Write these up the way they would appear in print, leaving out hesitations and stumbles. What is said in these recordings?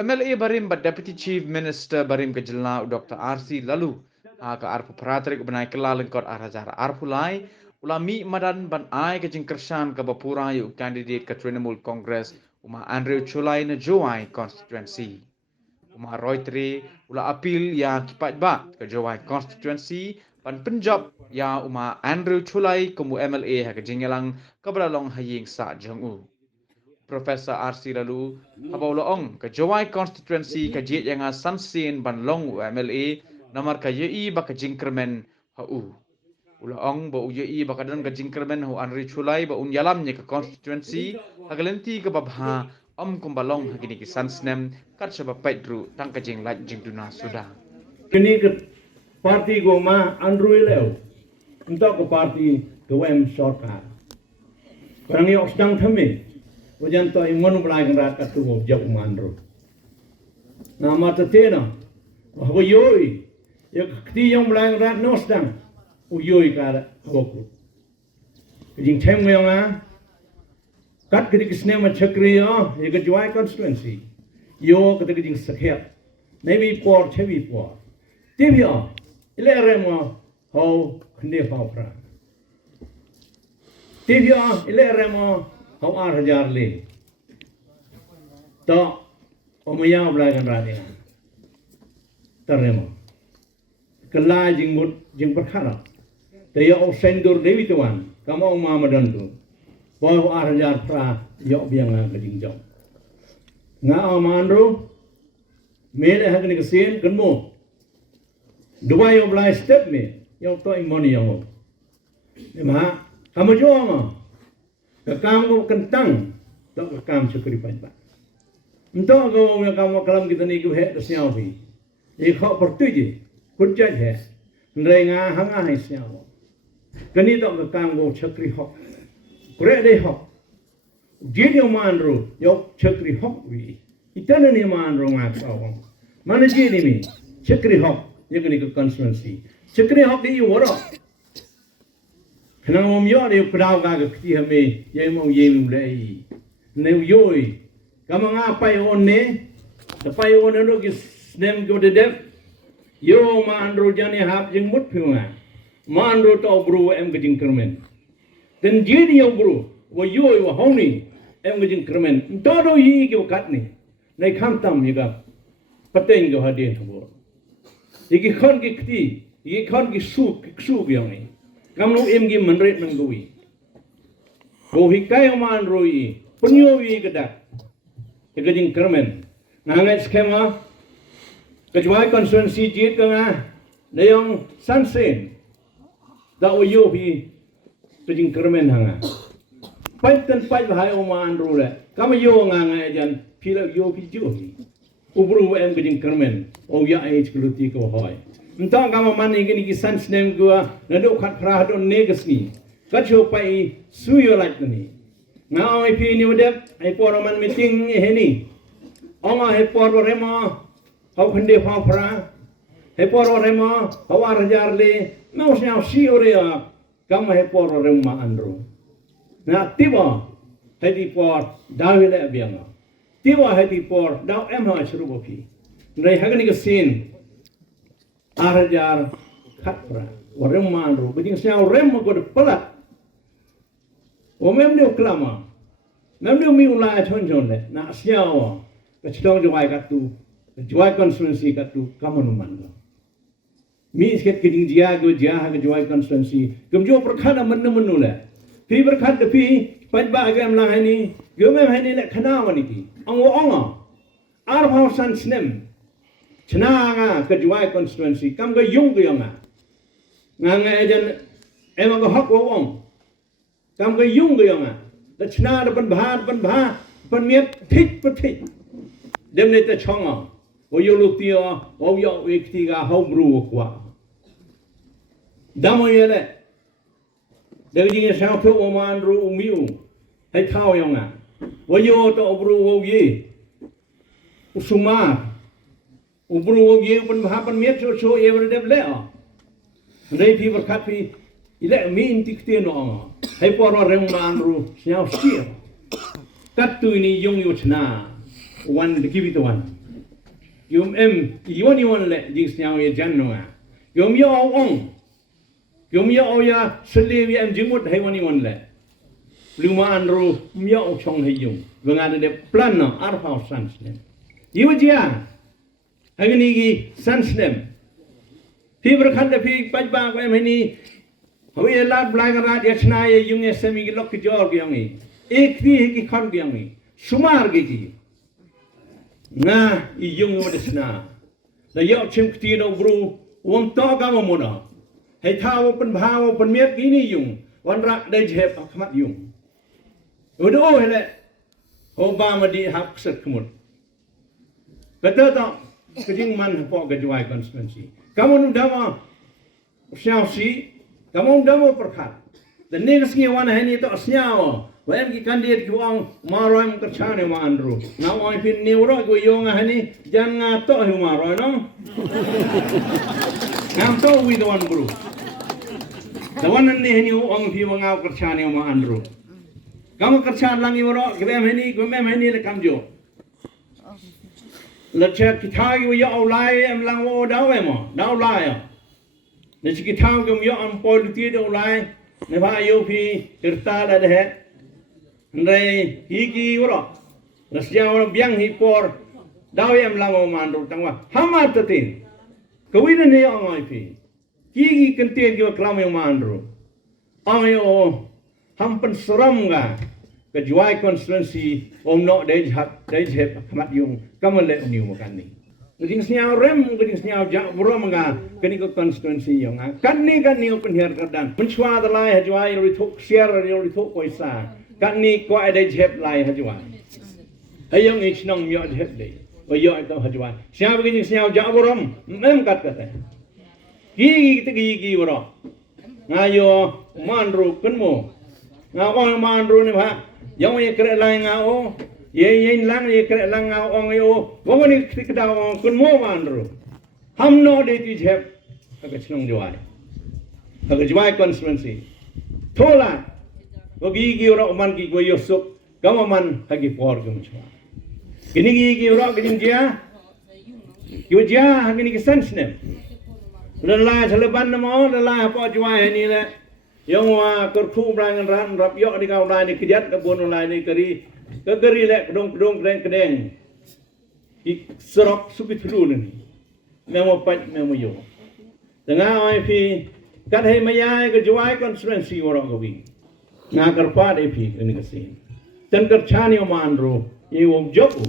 MLA barim but Deputy Chief Minister barim ke Jelna Dr. RC Laloo ke arpu peratrik benai kelal lengkot arajar arpulai ulami madan ban ai ke jingkersan ke bapura yu candidate ke Trinamool Congress uma Andrew Chulai na Jowai constituency. Uma Roytre ula apil ya kipat ba ke Jowai constituency pan penjab ya uma Andrew Chulai kemu MLA ke jingelang ke belalong haying sa jengu. Profesor RC Laloo habauloong ke Jowai constituency ke jiet yang sansin ban long MLA namar ke yei ba ke jingkermen hau. Ulaong ba uyei ba kadan ke jingkermen hu Andrew Chulai ba unyalamnya ke constituency hagalenti ke babha kumbalong hagini ki sansnem kat sebab pedru tang ke jing laj jing duna sudah. Kini ke parti goma Andrew Laloo untuk ke parti ke WM Sorkar. Perang yok sedang thame. Wajan to imun belai ngerat kat tu jauh Andrew. Nama tetena. Bahwa yoi. Ya keti yang belai ngerat no sedang. Uyoi kara aku. Jing them yang kat kedi kisne ma chakri ya ke Jowai constituency. Yo kedi jing sakhet. Maybe por chevi por. Tibia ile remo ho khne pa pra. Tibia ile remo ho 8,000 le. To omaya belai kan rani. Teremo. Kala jing mut jing perkara. Dia sendur dewi tuan, kamu Muhammadan tu. Bawa 8,000 pra yok biang ke jingjau. Nga Andrew mele hak ni kesien kenmo. Dua yang belai step ni, yang tu imoni yang. Memang kamu jual ma. Kamu kentang, tak kamu syukuri banyak. Entah kamu kalam kita ni kuhet tersiau pi. Ikut pertuji, kunjat he. Nrenga hanga hai siau. Kani tak kamu syukuri hok. Kurek deh hok. Jadi Andrew, yok syukuri hok wi. Itana ni Andrew ngakau. Mana jadi ni? Syukuri hok. Yang ni ke constituency. Syukuri hok di wara. Kenapa omyo dia kedau kagak keti hame yang mau yem lei. Neu yoi. Kamu ngapai onne? Tapai onne lo kis nem go de dep. Yo Andrew jani hap jeng mut piunga. Andrew tau bro em ke jingkermen. Dan jadi yang bro, wa yoi wa honi em ke jingkermen. Todo yi ke kat ni. Nai khamtam yiga. Pateng ke hadin thabo. Iki khon ki keti, iki khon ki su yang ni. Kamu em gi menret menggui. Go hikai Andrew yi. Punyo yi kedak. Ke jingkermen. Nangai skema ke Jowai constituency jit ka nga nayong sansen da uyo bi ke jingkermen hanga paitan pai bahai Andrew le kama yo nga jan pila yo pi jo ubru em ke jingkermen o ya ai chkluti ko hoy entang kama mani gini ki sansnem gua nado khat pra don negasni kacho pai suyo lak ni nga ai pi ni udep ai poroman meeting heni onga he por rema hau khande pha phra he por rema hawar jar le mau sia si orea kam he por rema Andrew na tiba he di por dawile bianga tiba he di por daw em ha shuru bopi nei hagani ke sin arajar khat phra rema Andrew biding sia rema go de pala o mem de klama mem de mi ula chon chon le na sia o ke chong Jowai kat tu Jowai constituency kat tu kamu numan lo. Mi sket keding dia go dia ha Jowai constituency. Gemjo perkhana menu le. Pi perkhat de pi pan ba agam lang ni. Yo mem hani le khana wani ki. Ongo. Ar phau san snem. Chna nga ke Jowai constituency kam ga yung ga nga. Nga ejan em ga hak wo ong. Kam ga yung ga nga. Da chna da pan bha pan miet thik pathik. Dem ne ta chonga. O yolutia o yo ektiga hobru kwa damo yele de jinge sa pho o Andrew umiu hai thao yonga o yo to obru o ye usuma ubru o ye pan bha miet so every day le nei pi berkat pi ile min tikte no hai por reng Andrew siao sia kat tu ni yong yo chna one the give it one Yum yoni one le jing snyao ye jan no nga. Yum yo ong. Yum yo ya sele wi jingmut hai wani one le. Luma andro myo chong hai yung. Wengan de plan no arfa sans ne. Yu jia. Agni gi sans nem. Phi berkhat de phi paj ba ko em ni. Hawi lat blang rat yachna ye yung semi gi lok ki jor gi yang ni. Ek phi ki khan gi yang ni. Sumar gi ji. Na I yung mo desna. La yo chim kti no bru wong to ga mo mo na. Hai tha pen bha pen miet gi ni yung. Wan rak dai jep khmat yung. Udo hele. Ho ba ma di hap set kemut. Betul tak? Kejing man po ke Jowai constituency. Kamu nu dama siao si, kamu dama perkat. Dan ni kesengi wan hani to siao. Wem ki kandidat ki wang maroi mung kerchane ma andru. Na oi pin ni uro ko yo hani jan nga to hu maroi no. Ngam to wi the one bro. The one ni hani ong pi wang au kerchane ma andru. Kamu kerchan langi uro ke mem hani le kamjo. La cha ki thai wi yo lai em lang wo dau mo, dau lai à. Ne chi ki thau kum yo am pol ti do lai. Ne ba yo pi tirta la de. Ndai hiki uro. Nasya uro biang hi por. Dau em lang wo man ru tangwa. Hama tatin. Kawin ne yo ngai pi. Ki kenten ki klam yo man ru. Ang yo hampan seram ga. Ke Jowai constituency no dai jep khamat yung kamal le uniu makan ni. Keding snyao rem keding snyao ja bro manga keni ko constituency yung kan ni open here kadang. Menchwa da lai Jowai ri thok share ri thok poisa. Kan ni ko dai jep lai Jowai. Ayong ich nong myo jep dei. O yo to Jowai. Sia begini snyao ja bro mem kat kata. Gi bro. Ngayo manru kenmo. Ngawang manru ni ba. Yang ye kre lang ngao ye lang ye kre lang ngao ong yo wo ni kda ong kun mo manru ham no de ti jep ka chnong Jowai ka Jowai constituency thola wo gi ro man gi go yosuk ga man ha gi por gum chwa kini gi ro gi jia ha gi sense ne la chale ban mo la po Jowai ni le yang wa kerku blangan ran rap yo di kau lai ni kejat ke bon lai ni keri le kedong kedeng ik serok supit lu ni memo pat memo yo tengah ai pi kat hai maya ke Jowai constituency orang ko bi nga kerpa de pi ni kesin ten kerchani o manro ye om jobu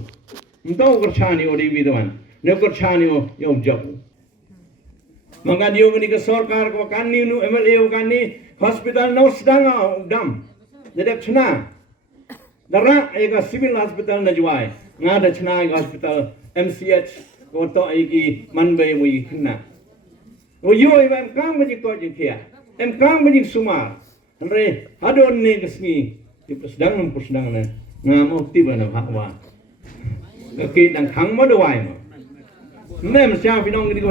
mtau kerchani o di bidawan ne kerchani o yom jobu maka dia ni ke sarkar ko kan ni nu MLA kan ni hospital no sedang dam dedek chna dara ega civil hospital na Jowai ngada chna hospital MCH ko to igi manbe wi khna o yo em kam ji ko ji kia em kam ji sumar andre hadon ni kesni di sedang na ngamo tiba na bhawa ke dang khang mo Jowai mo mem sia pinong ni ko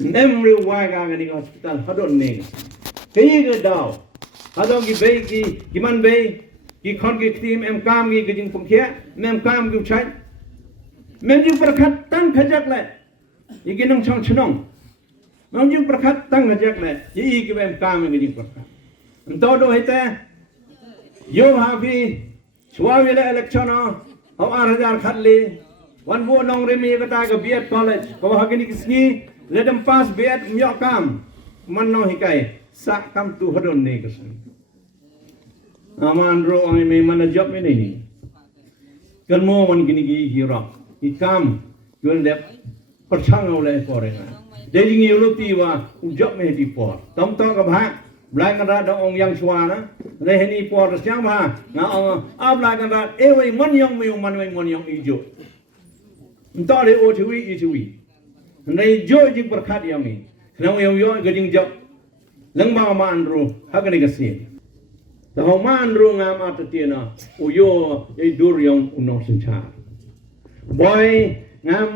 nem riwa ga ni hospital hadon ne ke ga daw hadon gi be gi man be gi khon gi team em kam gi jing pum khia mem kam gi chai mem ji prakhat tang khajak le gi nong chong chnong mem ji prakhat tang khajak le gi gi em kam gi jing prakhat to do hete yo ha bi chwa wi le election ho 8000 khat le wan bo nong re mi ga ta ga biat college ko ha gi ni kisni let them pass biat myok kam man no hikai sa kam tu hodon ne kesan aman ro ai me man job me ni kan mo man gini gi hiro I kam yun de perchang ole pore na de jing yu ti wa job me ti por tom to ka bha blai kan ra da ong yang chwa na le he ni por syang ba nga ong a blai kan ra e wei mon yong me man wei mon yong I jo nto le o chui I chui nei jo jing berkhat yang ni nang yo ga jing job nang ma man ru ha ga ni ga si ta ho man ru nga ma ta ti na u yo ei dur yong uno sin cha boy ngam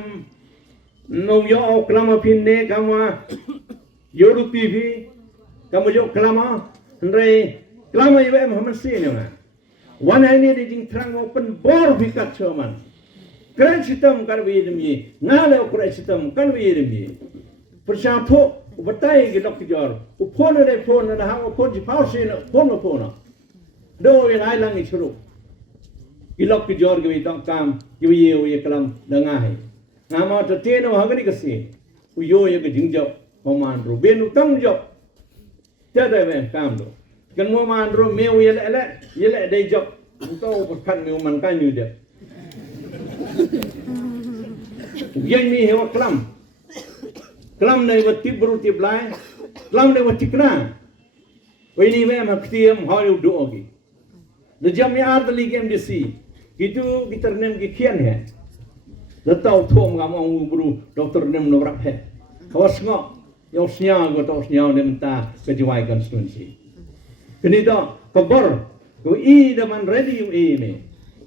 no yo klama pin ne kama yo ru pi phi kama yo klama re klama yo em ha man si ne ma wan ai ni jing trang open bor bi kat choman keren sistem kan demi ngale keren sistem kan demi persatu ubatai ke dok jor upon le phone na ha upon ji pause na phone do yang ai lang isuru ilok jor ke dok kam yu ye kalam dangai nama to teno hagani kasi uyo ye ke jingjo oman ro benu tang jo tada me kam do kan mo man ro meu ye le dei jo to kan meu man kan yu de yang ni hewa kelam này vật tiếp bru tiếp lại kelam này vật tiếp na vậy ni em học tiêm hỏi độ gì the jamia ardali game đi si itu kita nem ki kian he the tau thom ngam ong bru doctor nem no rap he kawas ngo yo snya go to snya nem ta ke Jowai constituency kini do kabor ko I da man ready you ini